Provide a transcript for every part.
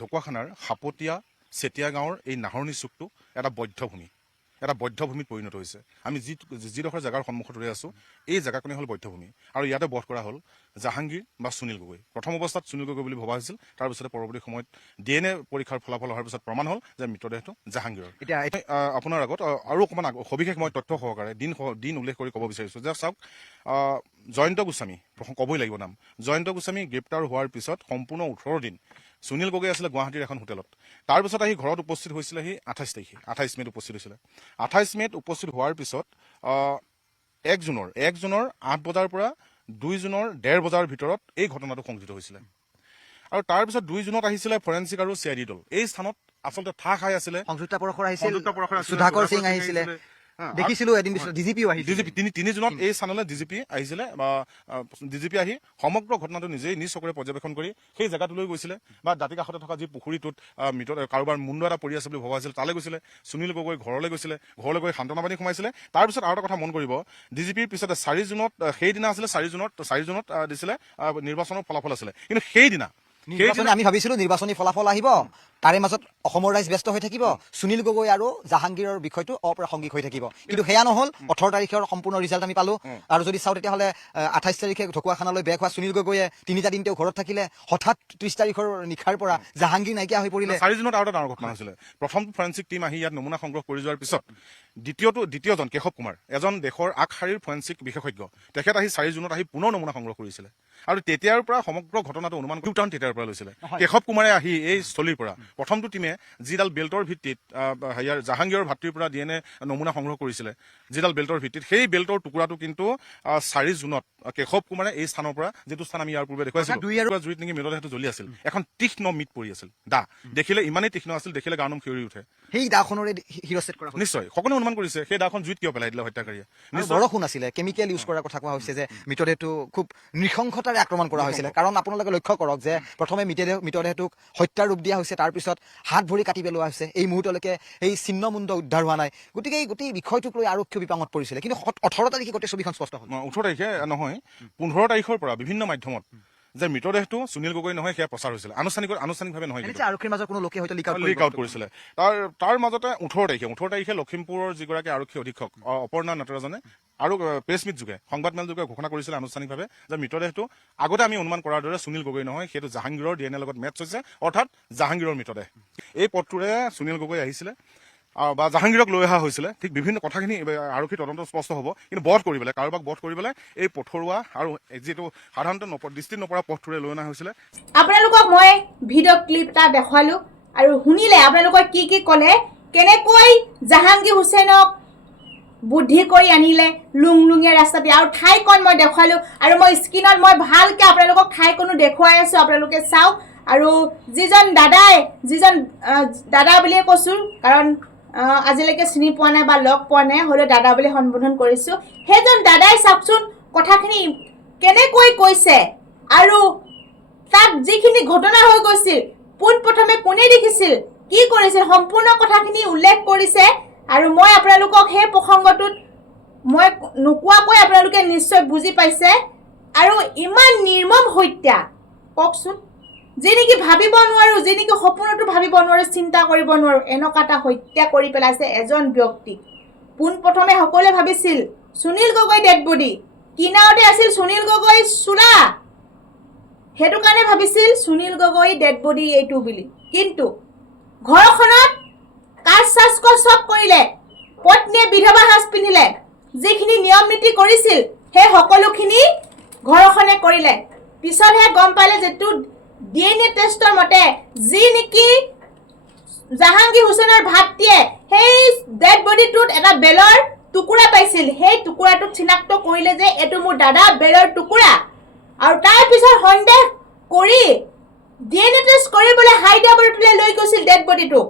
ঢকুৱাখানাৰ সাপতীয়া চেতিয়া গাঁৱৰ এই নাহৰণি চুকটো এটা বধ্যভূমিত পৰিণত হৈছে। আমি যিডোখৰ জেগাৰ সন্মুখত ৰৈ আছোঁ এই জেগাকণেই হ'ল বধ্যভূমি আৰু ইয়াতে বধ কৰা হ'ল জাহাংগীৰ বা সুনীল গগৈ। প্ৰথম অৱস্থাত সুনীল গগৈ বুলি ভবা হৈছিল, তাৰপিছতে পৰৱৰ্তী সময়ত DNA পৰীক্ষাৰ ফলাফল অহাৰ পিছত প্ৰমাণ হ'ল যে মৃতদেহটো জাহাংগীৰৰ। এতিয়া আপোনাৰ আগত আৰু অকণমান সবিশেষ মই তথ্য সহকাৰে দিন উল্লেখ কৰি ক'ব বিচাৰিছোঁ যে চাওক, জয়ন্ত গোস্বামী ক'বই লাগিব নাম। জয়ন্ত গোস্বামী গ্ৰেপ্তাৰ হোৱাৰ পিছত সম্পূৰ্ণ 18 দিন সুনীল গগৈ আছিলে গুৱাহাটীৰ এখন হোটেলত। তাৰপিছত আহি ঘৰত উপস্থিত হৈছিলেহি 28 মেত উপস্থিত হৈছিলে। 28 মেত উপস্থিত হোৱাৰ পিছত 1 জুনৰ 8 বজাৰ পৰা 2 জুনৰ 1:30 বজাৰ ভিতৰত এই ঘটনাটো সংঘটিত হৈছিলে। আৰু তাৰপিছত 2 জুনত আহিছিলে ফৰেনচিক আৰু CID দল। এই স্থানত আচলতে ঠাহ খাই আছিলে। সংযুক্তা পৰখৰ আহিছিল, সুধাকৰ সিং আহিছিলে, দেখিছিলো এদিন পিছত DGPও আহিছিল। 3 জুনত এই স্থানলৈ DGP আহিছিলে। DGP আহি সমগ্ৰ ঘটনাটো নিজ চকুৰে পৰ্যবেক্ষণ কৰি সেই জেগাটোলৈ গৈছিলে বা দাঁতি কাষতে থকা যি পুখুৰীটোত কাৰোবাৰ মুণ্ড এটা পৰি আছে বুলি ভবা হৈছিল তালৈ গৈছিলে। সুনীল গগৈ ঘৰলৈ গৈছিলে, ঘৰলৈ গৈ সান্তনা বাণী সোমাইছিলে। তাৰপিছত আৰু এটা কথা মন কৰিব, DGPৰ পিছতে 4 জুনত সেইদিনা আছিলে 4 জুনত দিছিলে নিৰ্বাচনৰ ফলাফল আছিলে। কিন্তু সেইদিনা আমি ভাবিছিলো নিৰ্বাচনী ফলাফল আহিব, তাৰে মাজত অসমৰ ৰাইজ ব্যস্ত হৈ থাকিব, সুনীল গগৈ আৰু জাহাংগীৰৰ বিষয়টো অপ্ৰাসংগিক হৈ থাকিব। কিন্তু সেয়া নহ'ল। 18 তাৰিখৰ সম্পূৰ্ণ ৰিজাল্ট আমি পালো। আৰু যদি চাওঁ তেতিয়াহ'লে 28 তাৰিখে ঢকুৱাখানালৈ বেক হোৱা সুনীল গগৈয়ে 3টা দিন তেওঁ ঘৰত থাকিলে। হঠাৎ 30 তাৰিখৰ নিশাৰ পৰা জাহাংগীৰ নাইকিয়া হৈ পৰিলে। 4 জুনত আৰু এটা ডাঙৰ ঘটনা হৈছিলে। প্ৰথম ফৰেনচিক টিম আহি ইয়াত নমুনা সংগ্ৰহ কৰি যোৱাৰ পিছত দ্বিতীয়জন কেশৱ কুমাৰ, এজন দেশৰ আগশাৰীৰ ফৰেনচিক বিশেষজ্ঞ, তেখেত আহি 4 জুনত আহি পুনৰ নমুনা সংগ্ৰহ কৰিছিলে। আৰু তেতিয়াৰ পৰা সমগ্ৰ ঘটনাটো অনুমান তেতিয়াৰ পৰা লৈছিলে। কেশৱ কুমাৰে আহি এই স্থলীৰ পৰা প্ৰথমটো টিমে যিডাল বেল্টৰ ভিত্তিত জাহাংগীৰৰ ভাতৃৰ পৰা DNA নমুনা সংগ্ৰহ কৰিছিলে, যিডাল বেল্টৰ ভিত্তিত, সেই বেল্টৰ টুকুৰাটো কিন্তু 4 জুনত কেশৱ কুমাৰে এই স্থানৰ পৰা, যিটো স্থান আমি ইয়াৰ পূৰ্বে দেখুৱাইছিলো, জুইত নেকি মৃতদেহটো জ্বলি আছিল, এখন তীক্ষ্ণ মিট পৰি আছিল। দা দেখিলে ইমানেই তীক্ষ্ণ আছিল, দেখিলে গাৰ নোম শিয়ৰি উঠে। সেই দাখনৰে হিৰ'ছেট কৰা নিশ্চয় সকলোৱে অনুমান কৰিছে সেই দাখন জুইত কিয় পেলাই দিলে হত্যাকাৰীয়ে। বৰষুণ আছিলে, কেমিকেল ইউজ কৰাৰ কথা কোৱা হৈছে যে মৃতদেহটো খুব নৃশংসতাৰে আক্ৰমণ কৰা হৈছিলে। কাৰণ আপোনালোকে লক্ষ্য কৰক যে প্ৰথমে মৃতদেহটোক হত্যাৰ ৰূপ দিয়া হৈছে, তাৰপিছত হাত ভৰি কাটি পেলোৱা হৈছে। এই মুহূৰ্তলৈকে এই ছিন্নমুণ্ড উদ্ধাৰ হোৱা নাই। গতিকে এই গোটেই বিষয়টোক লৈ আৰক্ষী বিপাঙত পৰিছিলে। কিন্তু 18 তাৰিখে গোটেই ছবিখন স্পষ্ট হ'ল। 18 তাৰিখে নহয়, 15 তাৰিখৰ পৰা বিভিন্ন মাধ্যমত যে মৃতদেহটো সুনীল গগৈ নহয় সেয়া প্ৰচাৰ হৈছিলে। আনুষ্ঠানিকভাৱে নহয়, আৰক্ষীৰ মাজৰ কোনো লোকে হয়তো লিক আউট কৰিছিলে। তাৰ মাজতে 18 তাৰিখে লখিমপুৰৰ যিগৰাকী আৰক্ষী অধীক্ষক অপৰ্ণা নটৰাজনে আৰু প্ৰেছ মিট যোগে, সংবাদ মেল যোগে ঘোষণা কৰিছিলে আনুষ্ঠানিকভাৱে যে মৃতদেহটো আগতে আমি অনুমান কৰাৰ দৰে সুনীল গগৈ নহয়, সেইটো জাহাংগীৰৰ DNA লগত মেটচ হৈছে, অৰ্থাৎ জাহাংগীৰৰ মৃতদেহ। এই পথটোৰে সুনীল গগৈ আহিছিলে বা জাহাংগীৰক লৈ অহা হৈছিলে। ঠিক বিভিন্ন কথাখিনি আৰক্ষী তদন্ত স্পষ্ট হ'ব। কিন্তু কাৰোবাক বধ কৰি পেলাই এই পথৰুৱা আৰু যিটো সাধাৰণতে দৃষ্টিত নপৰা পথটোৰে লৈ অনা হৈছিলে। আপোনালোকক মই ভিডিঅ' ক্লিপ এটা দেখুৱালো আৰু শুনিলে আপোনালোকৰ কি ক'লে, কেনেকৈ জাহাংগীৰ হুছেইনক বুদ্ধি কৰি আনিলে লুংলুঙীয়া ৰাস্তাতে। আৰু ঠাইকণ মই দেখুৱালো আৰু মই স্ক্ৰীণত মই ভালকৈ আপোনালোকক ঠাইকণো দেখুৱাই আছোঁ, আপোনালোকে চাওক। আৰু যিজন দাদা বুলিয়ে কৈছোঁ, কাৰণ আজিলৈকে চিনি পোৱা নাই বা লগ পোৱা নাই, হ'লেও দাদা বুলি সম্বোধন কৰিছোঁ। সেইজন দাদাই চাওকচোন কথাখিনি কেনেকৈ কৈছে আৰু তাত যিখিনি ঘটনা হৈ গৈছিল, পোনপ্ৰথমে কোনে দেখিছিল, কি কৰিছিল, সম্পূৰ্ণ কথাখিনি উল্লেখ কৰিছে। আৰু মই আপোনালোকক সেই প্ৰসংগটোত মই নোকোৱাকৈ আপোনালোকে নিশ্চয় বুজি পাইছে। আৰু ইমান নিৰ্মম হত্যা কওকচোন, যি নেকি ভাবিব নোৱাৰো, যি নেকি সপোনতো ভাবিব নোৱাৰো, চিন্তা কৰিব নোৱাৰো, এনেকুৱা এটা হত্যা কৰি পেলাইছে এজন ব্যক্তিক। পোনপ্ৰথমে সকলোৱে ভাবিছিল সুনীল গগৈ ডেড বডি, কিনাৰতে আছিল সুনীল গগৈ চোলা, সেইটো কাৰণে ভাবিছিল সুনীল গগৈ ডেড বডি এইটো বুলি। কিন্তু ঘৰখনত কাজ চব কৰিলে, পত্নীয়ে বিধৱা সাজ পিন্ধিলে, যিখিনি নিয়ম নীতি কৰিছিল সেই সকলোখিনি ঘৰখনে কৰিলে। পিছতহে গম পালে যিটো DNA টেষ্টৰ মতে যি নেকি জাহাংগীৰ হুছেইনৰ ভাতৃয়ে সেই ডেড বডিটোত এটা বেলৰ টুকুৰা পাইছিল, সেই টুকুৰাটোক চিনাক্ত কৰিলে যে এইটো মোৰ দাদা বেলৰ টুকুৰা। আৰু তাৰ পিছত সন্দেহ কৰি DNA টেষ্ট কৰিবলৈ হায়দৰাবাদলৈ লৈ গৈছিল ডেড বডিটো।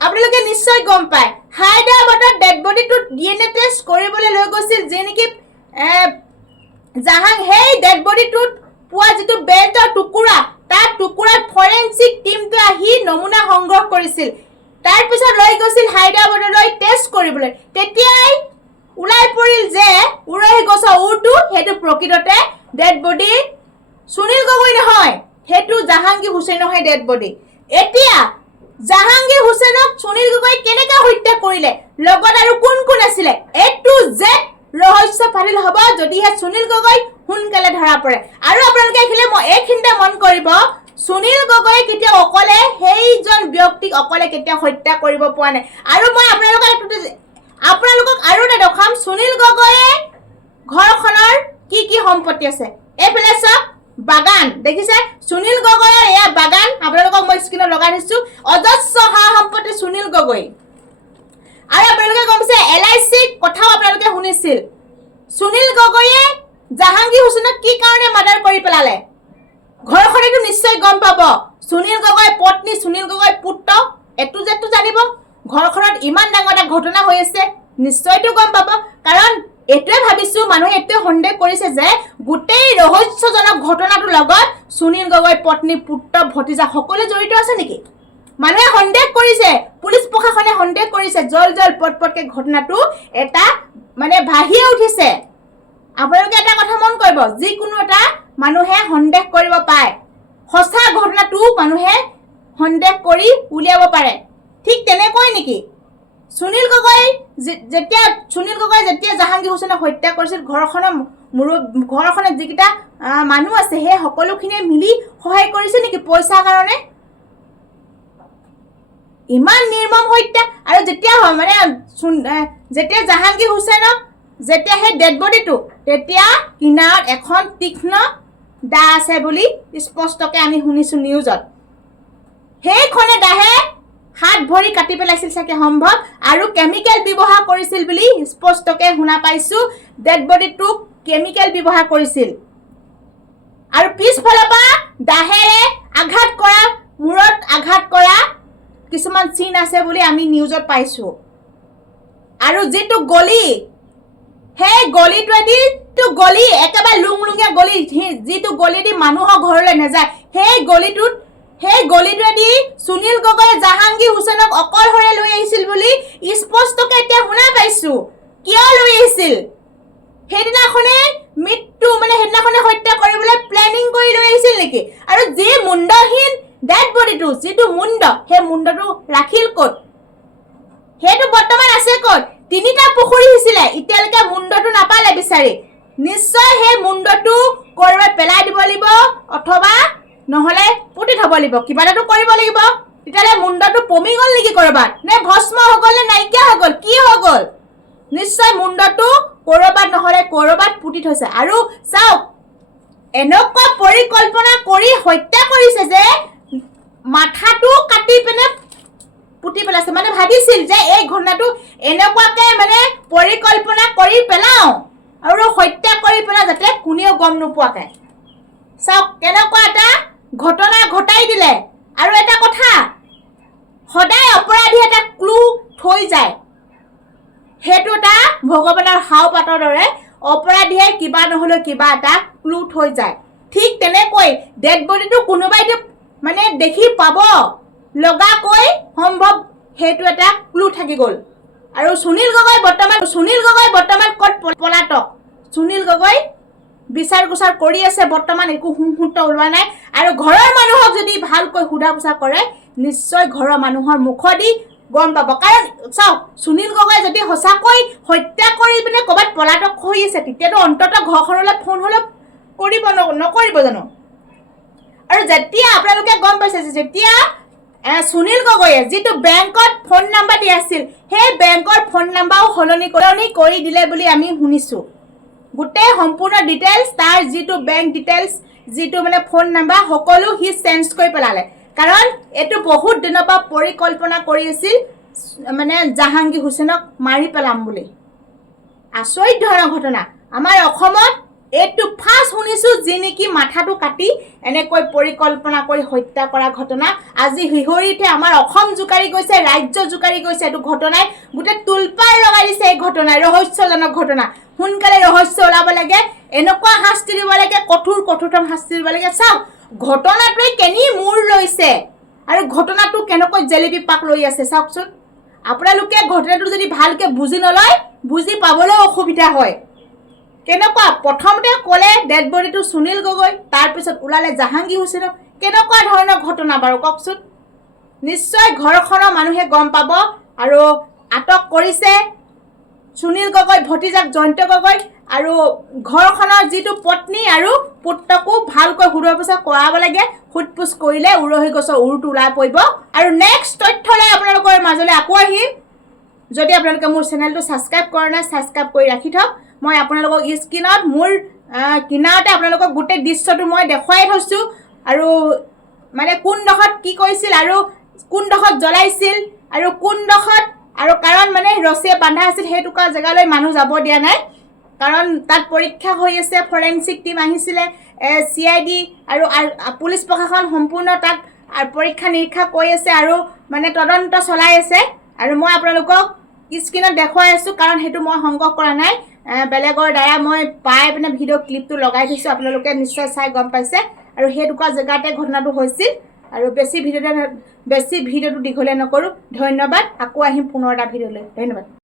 আপোনালোকে নিশ্চয় গম পায়, হায়দৰাবাদত ডেড বডিটোত DNA টেষ্ট কৰিবলৈ লৈ গৈছিল, যে নেকি সেই ডেড বডিটোত পোৱা যিটো বেল্টৰ টুকুৰা, তাৰ টুকুৰাত ফৰেনচিক টিমটো আহি নমুনা সংগ্ৰহ কৰিছিল। তাৰপিছত লৈ গৈছিল হায়দৰাবাদলৈ টেষ্ট কৰিবলৈ। তেতিয়াই ওলাই পৰিল যে উৰহি গছৰ উৰটো সেইটো প্ৰকৃততে ডেড বডি সুনীল গগৈ নহয়, সেইটো জাহাংগীৰ হুছেইনৰহে ডেড বডি। এতিয়া জাহাংগীৰ হুছেইনক সুনীল গগৈ কেনেকৈ হত্যা কৰিলে, লগত আৰু কোন কোন আছিলে, A to Z ৰহস্য ফাদিল হ'ব যদিহে সুনীল গগৈ সোনকালে ধৰা পৰে। আৰু আপোনালোকে এইখিনিতে মন কৰিব, সুনীল গগৈ কেতিয়াও অকলে সেইজন ব্যক্তিক অকলে কেতিয়াও হত্যা কৰিব পৰা নাই। আৰু মই আপোনালোকক আৰু এটা দেখাম, সুনীল গগৈয়ে ঘৰখনৰ কি কি সম্পত্তি আছে। এইফালে চাওক, বাগান দেখিছে, সুনীল গগৈৰ এয়া বাগান, আপোনালোকক মই স্ক্ৰীনত লগাই দিছোঁ, অজস্ৰ সা সম্পত্তি সুনীল গগৈ। আৰু আপোনালোকে গম পাইছে LIC কথাও আপোনালোকে শুনিছিল, সুনীল গগৈয়ে জাহাংগীৰ হুছেইনক কি কাৰণে মাৰ্ডাৰ কৰি পেলালে। ঘৰখনেতো নিশ্চয় গম পাব, সুনীল গগৈ পত্নী, সুনীল গগৈ পুত্ৰ, A to Z জানিব। ঘৰখনত ইমান ডাঙৰ এটা ঘটনা হৈ আছে, নিশ্চয়তো গম পাব। কাৰণ এইটোৱে ভাবিছোঁ, মানুহে এইটোৱে সন্দেহ কৰিছে যে গোটেই ৰহস্যজনক ঘটনাটোৰ লগত সুনীল গগৈ পত্নী, পুত্ৰ, ভতিজা সকলো জড়িত আছে নেকি। মানুহে সন্দেহ কৰিছে, পুলিচ প্ৰশাসনে সন্দেহ কৰিছে, জল পটপটকে ঘটনাটো এটা মানে ভাহিয়ে উঠিছে। আপোনালোকে এটা কথা মন কৰিব, যিকোনো এটা মানুহে সন্দেহ কৰিব পাৰে, সঁচা ঘটনাটো মানুহে সন্দেহ কৰি উলিয়াব পাৰে। ঠিক তেনেকৈ নেকি সুনীল গগৈ যেতিয়া জাহাংগীৰ হুছেইনক হত্যা কৰিছিল, ঘৰখনত যিকেইটা মানুহ আছে সেই সকলোখিনিয়ে মিলি সহায় কৰিছে নেকি পইচাৰ কাৰণে। ইমান নিৰ্মম হত্যা। আৰু যেতিয়া জাহাংগীৰ হুছেইনক যেতিয়া সেই ডেড বডিটো, তেতিয়া কিনাৰত এখন তীক্ষ্ণ দা আছে বুলি স্পষ্টকৈ আমি শুনিছোঁ নিউজত। সেইখনে দাহে হাত ভৰি কাটি পেলাইছিল চাগে সম্ভৱ, আৰু কেমিকেল ব্যৱহাৰ কৰিছিল বুলি স্পষ্টকৈ শুনা পাইছোঁ। ডেড বডিটোক কেমিকেল ব্যৱহাৰ কৰিছিল। আৰু পিছফালৰ পৰা দাহেৰে আঘাত কৰা, মূৰত আঘাত কৰা কিছুমান চিন আছে বুলি আমি নিউজত পাইছোঁ। আৰু যিটো গলি, সেই গলিটোৱেদি একেবাৰে লুংলুঙীয়া গলি, যিটো গলিয়েদি মানুহৰ ঘৰলৈ নাযায়, সেই গলিটোৱেদি সুনীল গগৈয়ে জাহাংগীৰ হুছেইনক অকলশৰে লৈ আহিছিল বুলি স্পষ্টকৈ এতিয়া শুনা পাইছোঁ। কিয় লৈ আহিছিল? সেইদিনাখনে সেইদিনাখনে হত্যা কৰিবলৈ প্লেনিং কৰি লৈ আহিছিল নেকি? আৰু যি মুণ্ডহীন ডেড বডিটো, যিটো মুণ্ড, সেই মুণ্ডটো ৰাখিল ক'ত? সেইটো বৰ্তমান আছে ক'ত? 3টা পুখুৰী হৈছিলে, এতিয়ালৈকে মুণ্ডটো নাপালে বিচাৰি। নিশ্চয় সেই মুণ্ডটো ক'ৰবাত পেলাই দিব লাগিব, অথবা নহ'লে পুতি থ'ব লাগিব, কিবা এটাতো কৰিব লাগিব। তেতিয়াহ'লে মুণ্ডটো পমি গ'ল নেকি ক'ৰবাত, নে ভস্ম হৈ গ'ল, নে নাইকিয়া হৈ গ'ল, কি হৈ গ'ল? নিশ্চয় মুণ্ডটো ক'ৰবাত নহ'লে ক'ৰবাত পুতি থৈছে। আৰু চাওক, এনেকুৱা পৰিকল্পনা কৰি হত্যা কৰিছে যে মাথাটো কাটি পিনে পুতি পেলাইছে। মানে ভাবিছিল যে এই ঘটনাটো এনেকুৱাকৈ পৰিকল্পনা কৰি পেলাওঁ আৰু হত্যা কৰি পেলাওঁ যাতে কোনেও গম নোপোৱাকৈ। চাওক কেনেকুৱা এটা ঘটনা ঘটাই দিলে। আৰু এটা কথা, সদায় অপৰাধী এটা ক্লু থৈ যায়, সেইটো এটা ভগৱানৰ হাও পাতৰ দৰে অপৰাধীয়ে কিবা নহ'লেও কিবা এটা ক্লু থৈ যায়। ঠিক তেনেকৈ ডেড বডিটো কোনোবাইতো দেখি পাব লগাকৈ সম্ভৱ সেইটো এটা ক্লু থাকি গ'ল। আৰু সুনীল গগৈ বৰ্তমান ক'ত পলাতক। সুনীল গগৈ বিচাৰ গোচাৰ কৰি আছে, বৰ্তমান একো মুহূৰ্ত ওলোৱা নাই। আৰু ঘৰৰ মানুহক যদি ভালকৈ সোধা পোছা কৰে, নিশ্চয় ঘৰৰ মানুহৰ মুখেদি গম পাব। কাৰণ চাওক, সুনীল গগৈ যদি সঁচাকৈ হত্যা কৰি পিনে ক'ৰবাত পলাতক হৈ আছে, তেতিয়াতো অন্ততঃ ঘৰখনলৈ ফোন হ'লেও নকৰিব জানো। আৰু যেতিয়া আপোনালোকে গম পাইছে যে যেতিয়া সুনীল গগৈয়ে যিটো বেংকত ফোন নাম্বাৰ দিয়া আছিল, সেই বেংকৰ ফোন নাম্বাৰো সলনি কৰি দিলে বুলি আমি শুনিছোঁ। গোটেই সম্পূৰ্ণ ডিটেইলছ, তাৰ যিটো বেংক ডিটেইলছ, যিটো ফোন নাম্বাৰ, সকলো সি চেঞ্জ কৰি পেলালে। কাৰণ এইটো বহুত দিনৰ পৰা পৰিকল্পনা কৰি আছিল, জাহাংগীৰ হুছেইনক মাৰি পেলাম বুলি। আচৰিত ধৰণৰ ঘটনা। আমাৰ অসমত এইটো ফাৰ্ষ্ট শুনিছোঁ, যি নেকি মাথাটো কাটি এনেকৈ পৰিকল্পনা কৰি হত্যা কৰা ঘটনা। আজি শিহৰি উঠে, আমাৰ অসম জোকাৰি গৈছে, ৰাজ্য জোকাৰি গৈছে। এইটো ঘটনাই গোটেই তুলপাৰ লগাই দিছে। এই ঘটনাই ৰহস্যজনক ঘটনা। সোনকালে ৰহস্য ওলাব লাগে, এনেকুৱা শাস্তি দিব লাগে, কঠোৰতম শাস্তি দিব লাগে। চাওক ঘটনাটোৱে কেনি মূৰ লৈছে আৰু ঘটনাটো কেনেকৈ জেলেপি পাক লৈ আছে চাওকচোন। আপোনালোকে ঘটনাটো যদি ভালকৈ বুজি নলয়, বুজি পাবলৈ অসুবিধা হয়। কেনেকুৱা প্ৰথমতে ক'লে ডেড বডিটো সুনীল গগৈ, তাৰপিছত ওলালে জাহাংগীৰ হুছেইনক। কেনেকুৱা ধৰণৰ ঘটনা বাৰু কওকচোন নিশ্চয় ঘৰখনৰ মানুহে গম পাব আৰু আটক কৰিছে সুনীল গগৈ ভতিজাক জয়ন্ত গগৈ আৰু ঘৰখনৰ যিটো পত্নী আৰু পুত্ৰকো ভালকৈ সোধা পোছা কৰাব লাগে সোধ পোছ কৰিলে উৰহি গছৰ উৰটো ওলাই পৰিব আৰু নেক্সট তথ্যলৈ আপোনালোকৰ মাজলৈ আকৌ আহিম যদি আপোনালোকে মোৰ চেনেলটো ছাবস্ক্ৰাইব কৰা নাই ছাবস্ক্ৰাইব কৰি ৰাখি থওক মই আপোনালোকক স্ক্ৰীনত মোৰ কিনাৰতে আপোনালোকক গোটেই দৃশ্যটো মই দেখুৱাই থৈছোঁ আৰু মানে কোনডোখৰত কি কৰিছিল আৰু কোনডোখৰত জ্বলাইছিল আৰু কোনডোখৰত আৰু কাৰণ মানে ৰছীয়ে বান্ধা আছিল সেইটোকা জেগালৈ মানুহ যাব দিয়া নাই কাৰণ তাত পৰীক্ষা হৈ আছে ফৰেনচিক টিম আহিছিলে CID আৰু পুলিচ প্ৰশাসন সম্পূৰ্ণ তাত পৰীক্ষা নিৰীক্ষা কৰি আছে আৰু মানে তদন্ত চলাই আছে আৰু মই আপোনালোকক স্ক্ৰীনত দেখুৱাই আছোঁ কাৰণ সেইটো মই সংগ্ৰহ কৰা নাই বেলেগৰ দ্বাৰা মই পাই পিনে ভিডিঅ' ক্লিপটো লগাই থৈছোঁ আপোনালোকে নিশ্চয় চাই গম পাইছে আৰু সেইটোকা জেগাতে ঘটনাটো হৈছিল আৰু বেছি ভিডিঅ'টো দীঘলীয়া নকৰোঁ ধন্যবাদ আকৌ আহিম পুনৰ এটা ভিডিঅ'লৈ ধন্যবাদ